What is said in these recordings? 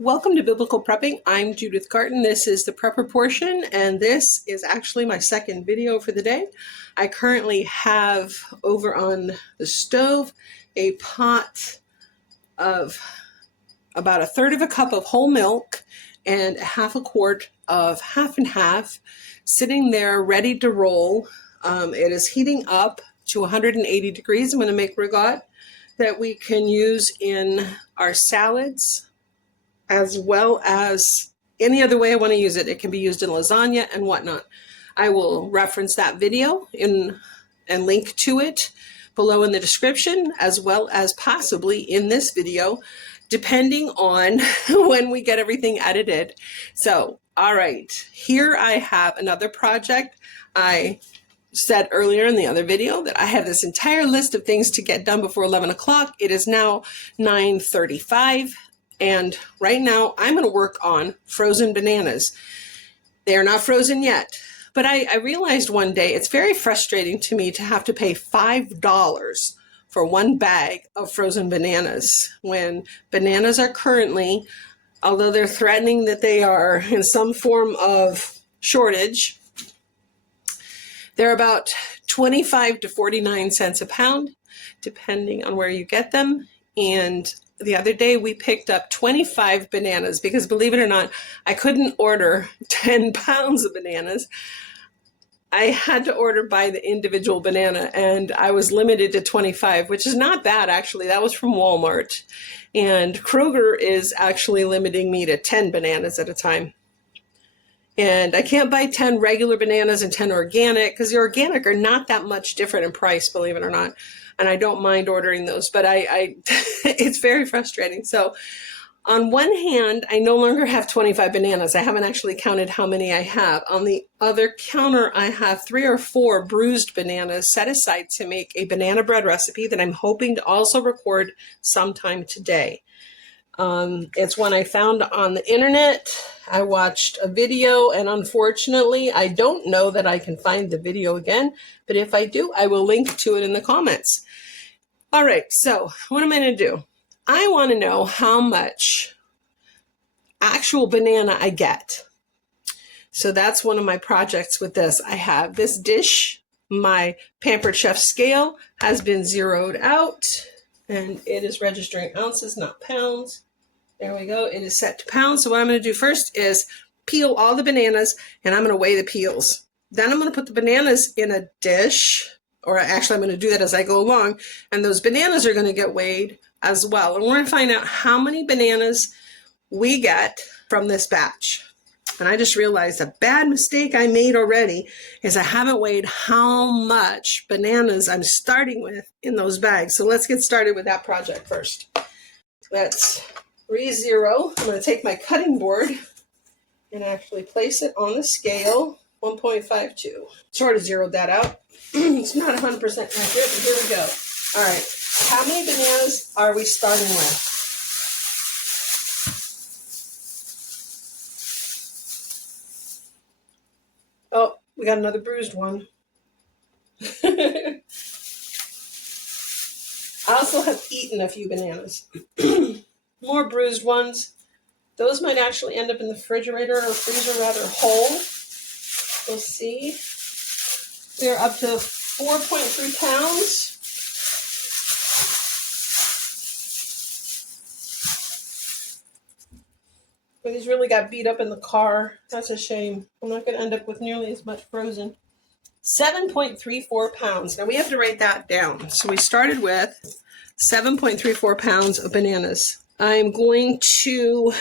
Welcome to Biblical Prepping. I'm Judith Carton. This is the prepper portion, and this is actually my second video for the day. I currently have over on the stove a pot of about 1/3 of a cup of whole milk and 1/2 quart of half and half sitting there ready to roll. It is heating up to 180 degrees. I'm going to make rigot that we can use in our salads, as well as any other way I want to use it. It can be used in lasagna and whatnot. I will reference that video and link to it below in the description, as well as possibly in this video, depending on when we get everything edited. So, all right, here I have another project. I said earlier in the other video that I have this entire list of things to get done before 11 o'clock. It is now 9:35. And right now I'm going to work on frozen bananas. They are not frozen yet, but I realized one day it's very frustrating to me to have to pay $5 for one bag of frozen bananas when bananas are currently, although they're threatening that they are in some form of shortage, they're about 25 to 49 cents a pound, depending on where you get them. And the other day we picked up 25 bananas because, believe it or not, I couldn't order 10 pounds of bananas. I had to order by the individual banana, and I was limited to 25, which is not bad, actually. That was from Walmart. And Kroger is actually limiting me to 10 bananas at a time. And I can't buy 10 regular bananas and 10 organic, because the organic are not that much different in price, believe it or not. And I don't mind ordering those, but it's very frustrating. So on one hand, I no longer have 25 bananas. I haven't actually counted how many I have. On the other counter, I have 3 or 4 bruised bananas set aside to make a banana bread recipe that I'm hoping to also record sometime today. It's one I found on the internet. I watched a video, and unfortunately, I don't know that I can find the video again, but if I do, I will link to it in the comments. All right, so what am I going to do? I want to know how much actual banana I get. So that's one of my projects with this. I have this dish. My Pampered Chef scale has been zeroed out, and it is registering ounces, not pounds. There we go. It is set to pounds. So what I'm going to do first is peel all the bananas, and I'm going to weigh the peels. Then I'm going to put the bananas in a dish, or actually I'm going to do that as I go along, and those bananas are going to get weighed as well. And we're going to find out how many bananas we get from this batch. And I just realized a bad mistake I made already is I haven't weighed how much bananas I'm starting with in those bags. So let's get started with that project first. Let's re-zero. I'm going to take my cutting board and actually place it on the scale. 1.52. Sort of zeroed that out. It's not 100% accurate, but here we go. All right. How many bananas are we starting with? Oh, we got another bruised one. I also have eaten a few bananas. More bruised ones. Those might actually end up in the refrigerator or freezer rather whole. We'll see. We're up to 4.3 pounds. But these really got beat up in the car. That's a shame. I'm not going to end up with nearly as much frozen. 7.34 pounds. Now we have to write that down. So we started with 7.34 pounds of bananas. I'm going to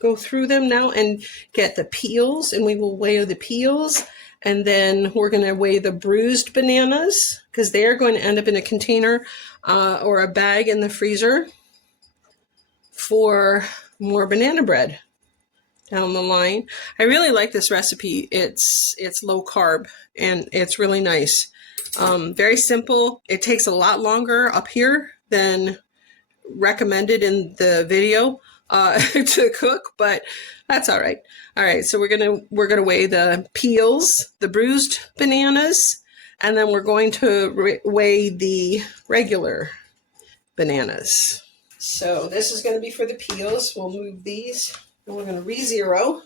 go through them now and get the peels, and we will weigh the peels. And then we're going to weigh the bruised bananas, because they are going to end up in a container or a bag in the freezer for more banana bread down the line. I really like this recipe. It's low carb, and it's really nice. Very simple. It takes a lot longer up here than recommended in the video to cook, but that's all right. All right, so we're gonna weigh the peels, the bruised bananas, and then we're going to weigh the regular bananas. So this is going to be for the peels. We'll move these and we're going to re-zero.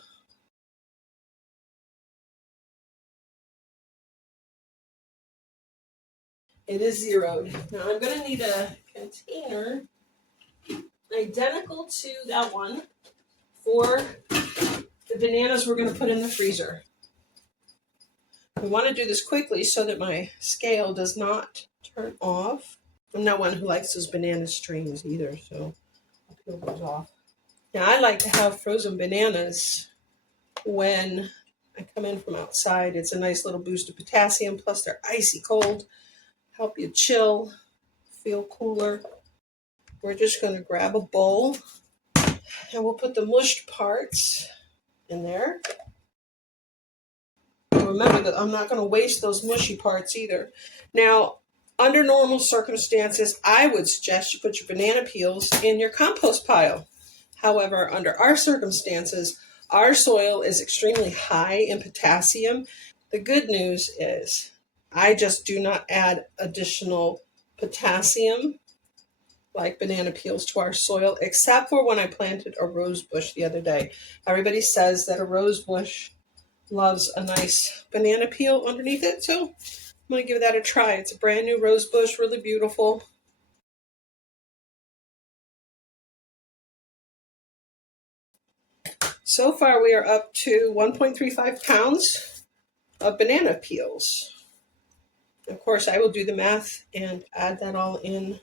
It is zeroed. Now I'm going to need a container identical to that one for the bananas we're going to put in the freezer. We want to do this quickly so that my scale does not turn off. I'm not one who likes those banana strings either, so I'll peel those off. Now I like to have frozen bananas when I come in from outside. It's a nice little boost of potassium, plus they're icy cold, help you chill, feel cooler. We're just going to grab a bowl and we'll put the mushed parts in there. Remember that I'm not going to waste those mushy parts either. Now, under normal circumstances, I would suggest you put your banana peels in your compost pile. However, under our circumstances, our soil is extremely high in potassium. The good news is I just do not add additional potassium like banana peels to our soil, except for when I planted a rose bush the other day. Everybody says that a rose bush loves a nice banana peel underneath it, so I'm going to give that a try. It's a brand new rose bush, really beautiful. So far we are up to 1.35 pounds of banana peels. Of course, I will do the math and add that all in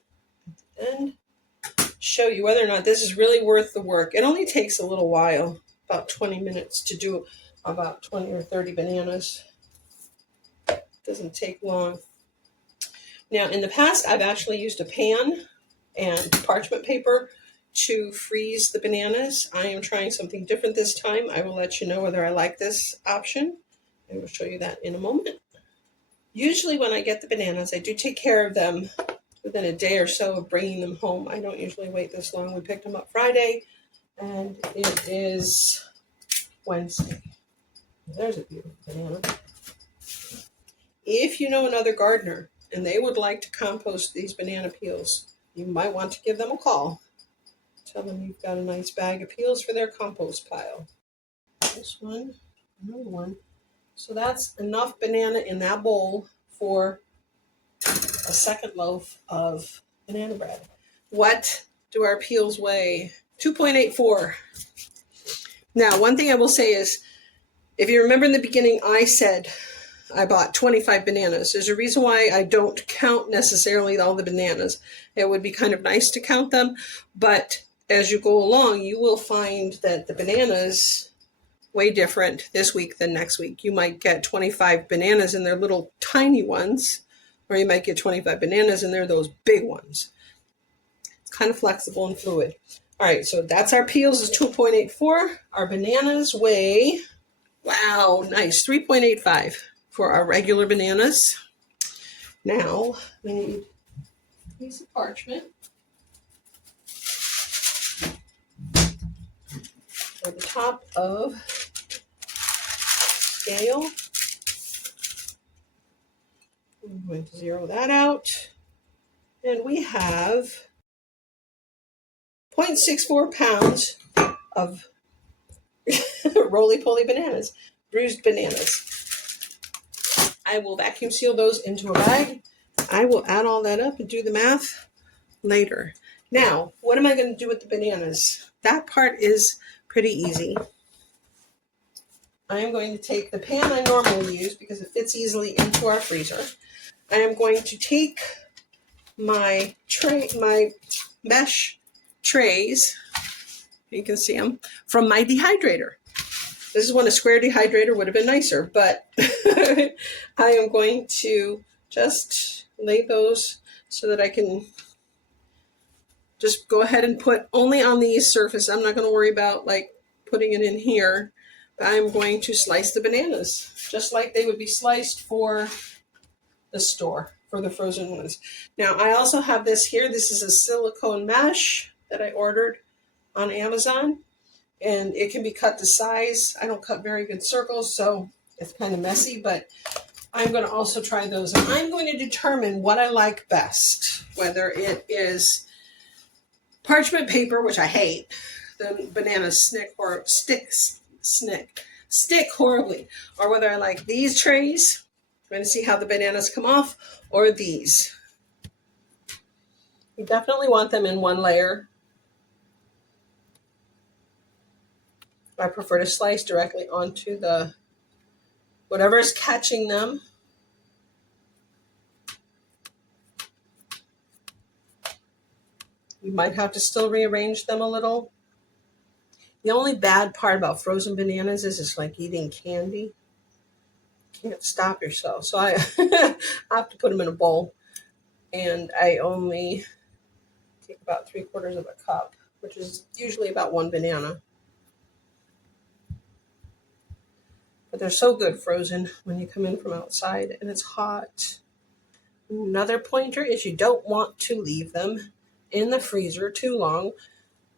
and show you whether or not this is really worth the work. It only takes a little while, about 20 minutes to do about 20 or 30 bananas. It doesn't take long. Now, in the past, I've actually used a pan and parchment paper to freeze the bananas. I am trying something different this time. I will let you know whether I like this option. I will show you that in a moment. Usually when I get the bananas, I do take care of them within a day or so of bringing them home. I don't usually wait this long. We picked them up Friday, and it is Wednesday. There's a beautiful banana. If you know another gardener and they would like to compost these banana peels, you might want to give them a call. Tell them you've got a nice bag of peels for their compost pile. This one, another one. So that's enough banana in that bowl for a second loaf of banana bread. What do our peels weigh? 2.84. Now, one thing I will say is, if you remember in the beginning, I said I bought 25 bananas. There's a reason why I don't count necessarily all the bananas. It would be kind of nice to count them, but as you go along, you will find that the bananas way different this week than next week. You might get 25 bananas and they're little tiny ones, or you might get 25 bananas and they're those big ones. It's kind of flexible and fluid. All right, so that's our peels is 2.84. Our bananas weigh, wow, nice, 3.85 for our regular bananas. Now, we need a piece of parchment for the top of scale. I'm going to zero that out. And we have 0.64 pounds of roly-poly bananas, bruised bananas. I will vacuum seal those into a bag. I will add all that up and do the math later. Now, what am I going to do with the bananas? That part is pretty easy. I am going to take the pan I normally use because it fits easily into our freezer. I am going to take my mesh trays, you can see them, from my dehydrator. This is when a square dehydrator would have been nicer, but I am going to just lay those so that I can just go ahead and put only on these surfaces. I'm not going to worry about like putting it in here. I'm going to slice the bananas just like they would be sliced for the store, for the frozen ones. Now, I also have this here. This is a silicone mesh that I ordered on Amazon, and it can be cut to size. I don't cut very good circles, so it's kind of messy, but I'm going to also try those. And I'm going to determine what I like best, whether it is parchment paper, which I hate. The bananas stick horribly. Or whether I like these trays, I'm going to see how the bananas come off, or these. You definitely want them in one layer. I prefer to slice directly onto the whatever is catching them. You might have to still rearrange them a little. The only bad part about frozen bananas is it's like eating candy. You can't stop yourself. So I, I have to put them in a bowl. And I only take about 3/4 of a cup, which is usually about one banana. But they're so good frozen when you come in from outside and it's hot. Another pointer is you don't want to leave them in the freezer too long,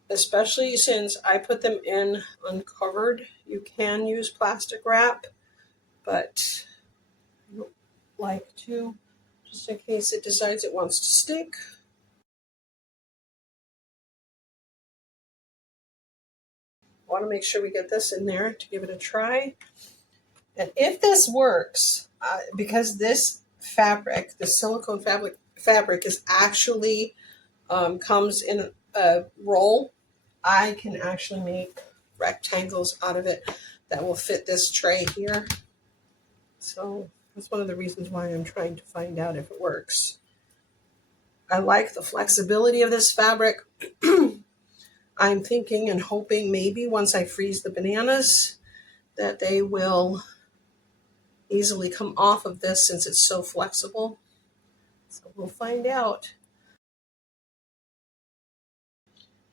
especially since I put them in uncovered. You can use plastic wrap, but I don't like to, just in case it decides it wants to stick. I want to make sure we get this in there to give it a try. And if this works, because this fabric, the silicone fabric is actually comes in a roll, I can actually make rectangles out of it that will fit this tray here. So that's one of the reasons why I'm trying to find out if it works. I like the flexibility of this fabric. I'm thinking and hoping maybe once I freeze the bananas that they will easily come off of this since it's so flexible. So we'll find out.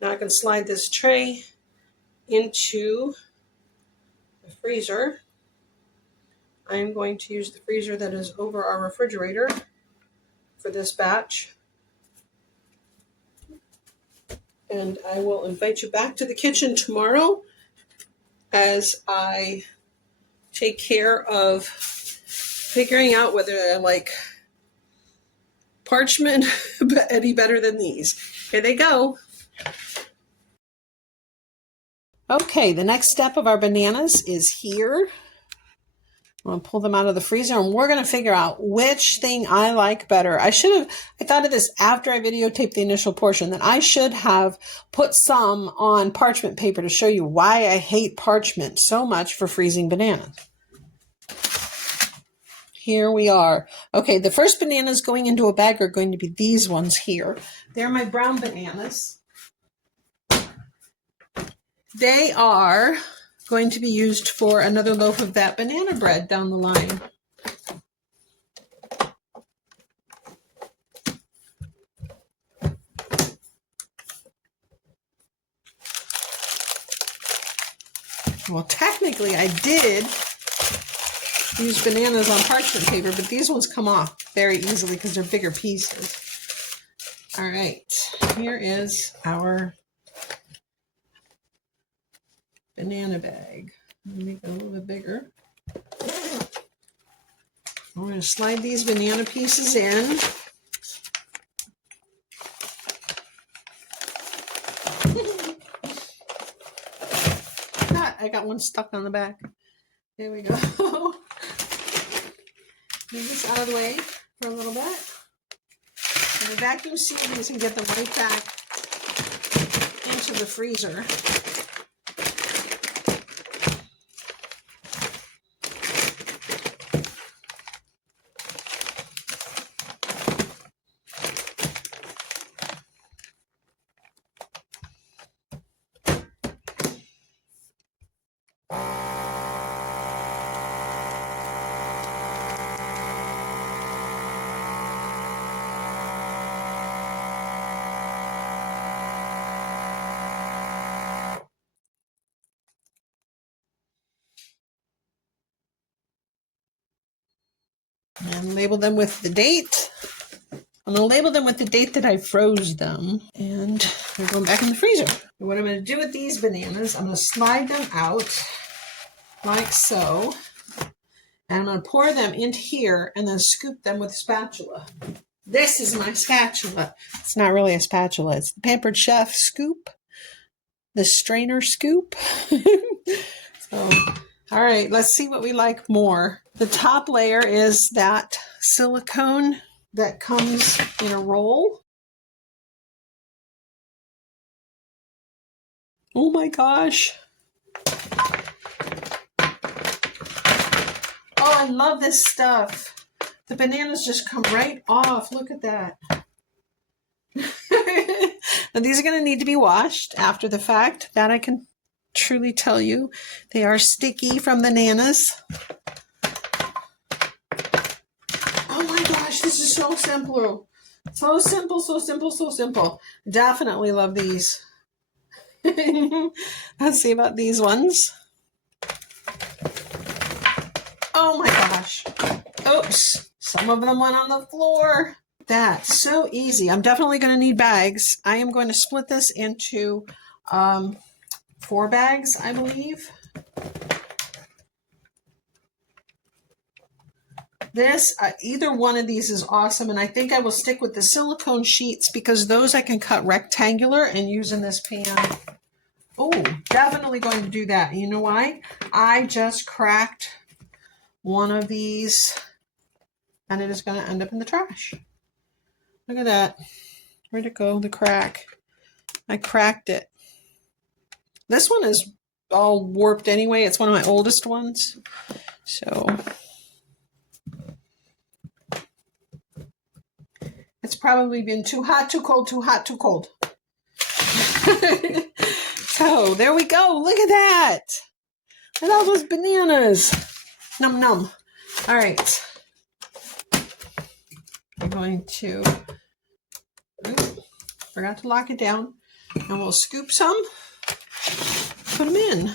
Now I can slide this tray into the freezer. I am going to use the freezer that is over our refrigerator for this batch. And I will invite you back to the kitchen tomorrow as I take care of figuring out whether I like parchment any better than these. Here they go. Okay, the next step of our bananas is here. I'm going to pull them out of the freezer and we're going to figure out which thing I like better. I thought of this after I videotaped the initial portion, that I should have put some on parchment paper to show you why I hate parchment so much for freezing bananas. Here we are. Okay, the first bananas going into a bag are going to be these ones here. They're my brown bananas. They are going to be used for another loaf of that banana bread down the line. Well, technically I did use bananas on parchment paper, but these ones come off very easily because they're bigger pieces. All right, here is our banana bag. I'm gonna make it a little bit bigger. We're going to slide these banana pieces in. I got one stuck on the back. There we go. Move this out of the way for a little bit. And the vacuum seal these and get them right back into the freezer. And label them with the date. I'm going to label them with the date that I froze them. And they're going back in the freezer. And what I'm going to do with these bananas, I'm going to slide them out like so. And I'm going to pour them into here and then scoop them with a spatula. This is my spatula. It's not really a spatula. It's the Pampered Chef scoop, the strainer scoop. So, all right, let's see what we like more. The top layer is that silicone that comes in a roll. Oh my gosh. Oh, I love this stuff. The bananas just come right off. Look at that. Now, these are going to need to be washed after the fact. That I can truly tell you. They are sticky from the bananas. Oh my gosh, this is so simple. So simple, so simple, so simple. Definitely love these. Let's see about these ones. Oh my gosh. Oops. Some of them went on the floor. That's so easy. I'm definitely going to need bags. I am going to split this into 4 bags, I believe. This, either one of these is awesome, and I think I will stick with the silicone sheets because those I can cut rectangular and use in this pan. Oh, definitely going to do that. You know why? I just cracked one of these, and it is going to end up in the trash. Look at that. Where'd it go? The crack. I cracked it. This one is all warped anyway. It's one of my oldest ones. So it's probably been too hot, too cold, too hot, too cold. So there we go. Look at that. Look at all those bananas. Num num. All right. I'm going to, forgot to lock it down, and we'll scoop some, put them in.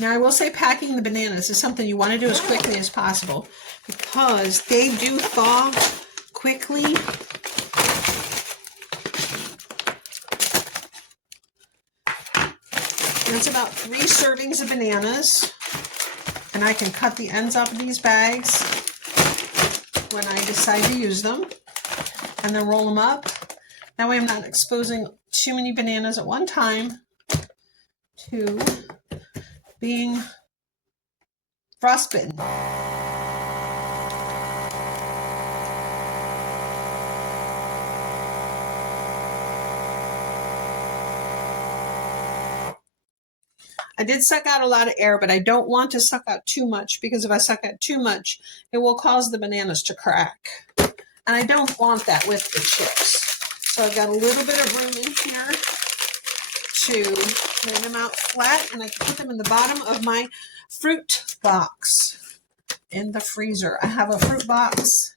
Now I will say packing the bananas is something you want to do as quickly as possible because they do thaw quickly. That's about 3 servings of bananas. And I can cut the ends off of these bags when I decide to use them. And then roll them up. That way I'm not exposing too many bananas at one time to being frostbitten. I did suck out a lot of air, but I don't want to suck out too much because if I suck out too much, it will cause the bananas to crack. And I don't want that with the chips. So I've got a little bit of room in here to lay them out flat, and I can put them in the bottom of my fruit box in the freezer. I have a fruit box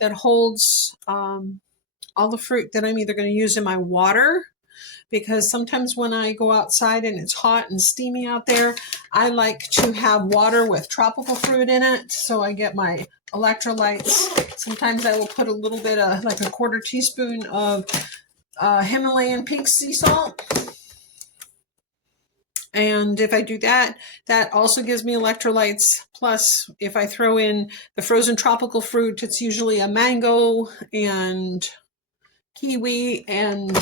that holds all the fruit that I'm either going to use in my water, because sometimes when I go outside and it's hot and steamy out there, I like to have water with tropical fruit in it, so I get my electrolytes. Sometimes I will put a little bit of, like a 1/4 teaspoon of Himalayan pink sea salt. And if I do that, that also gives me electrolytes. Plus, if I throw in the frozen tropical fruit, it's usually a mango and kiwi and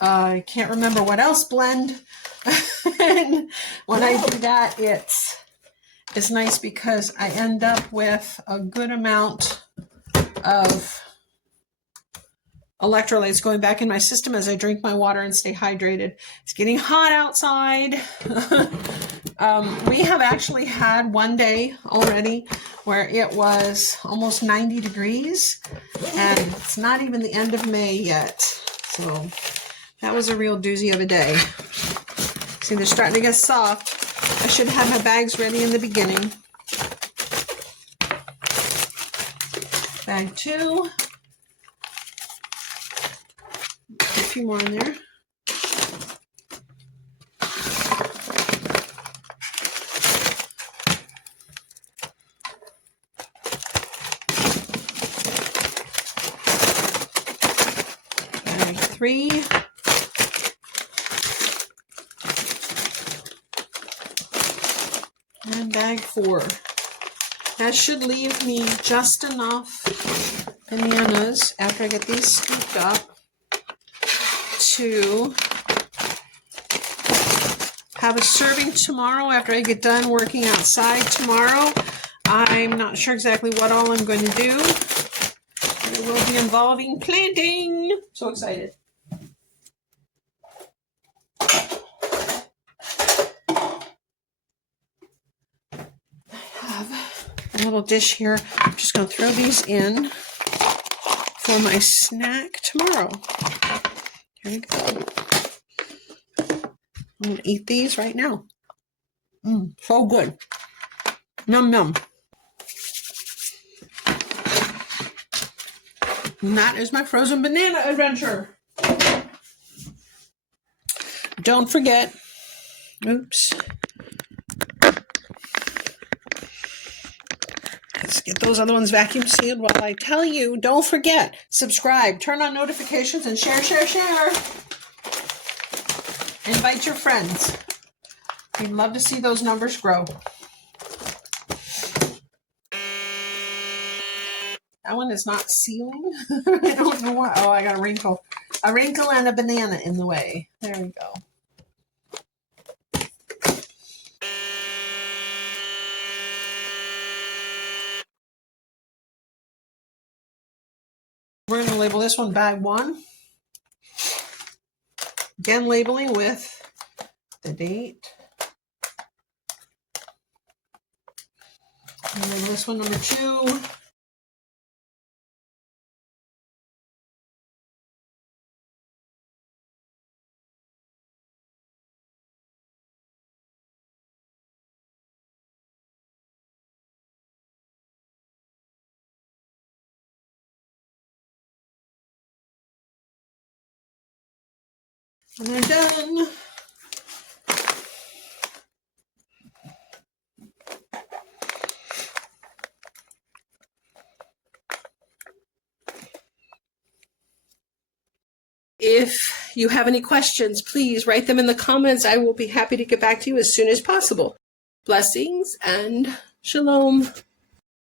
I can't remember what else blend. And when I do that, it's nice because I end up with a good amount of electrolytes going back in my system as I drink my water and stay hydrated. It's getting hot outside. We have actually had one day already where it was almost 90 degrees, and it's not even the end of May yet. So that was a real doozy of a day. See, they're starting to get soft. I should have my bags ready in the beginning. Bag 2. A few more in there. Bag 3. And bag 4. That should leave me just enough bananas after I get these scooped up to have a serving tomorrow after I get done working outside tomorrow. I'm not sure exactly what all I'm going to do, but it will be involving planting. So excited. A little dish here. I'm just going to throw these in for my snack tomorrow. There we go. I'm going to eat these right now. So good. Num num. And that is my frozen banana adventure. Don't forget. Oops. Let's get those other ones vacuum sealed while I tell you. Don't forget, subscribe, turn on notifications, and share. Invite your friends. We'd love to see those numbers grow. That one is not sealing. I don't know why. Oh, I got a wrinkle. A wrinkle and a banana in the way. There we go. We're going to label this one bag 1. Again, labeling with the date. And then this one, number 2. And they're done. If you have any questions, please write them in the comments. I will be happy to get back to you as soon as possible. Blessings and shalom.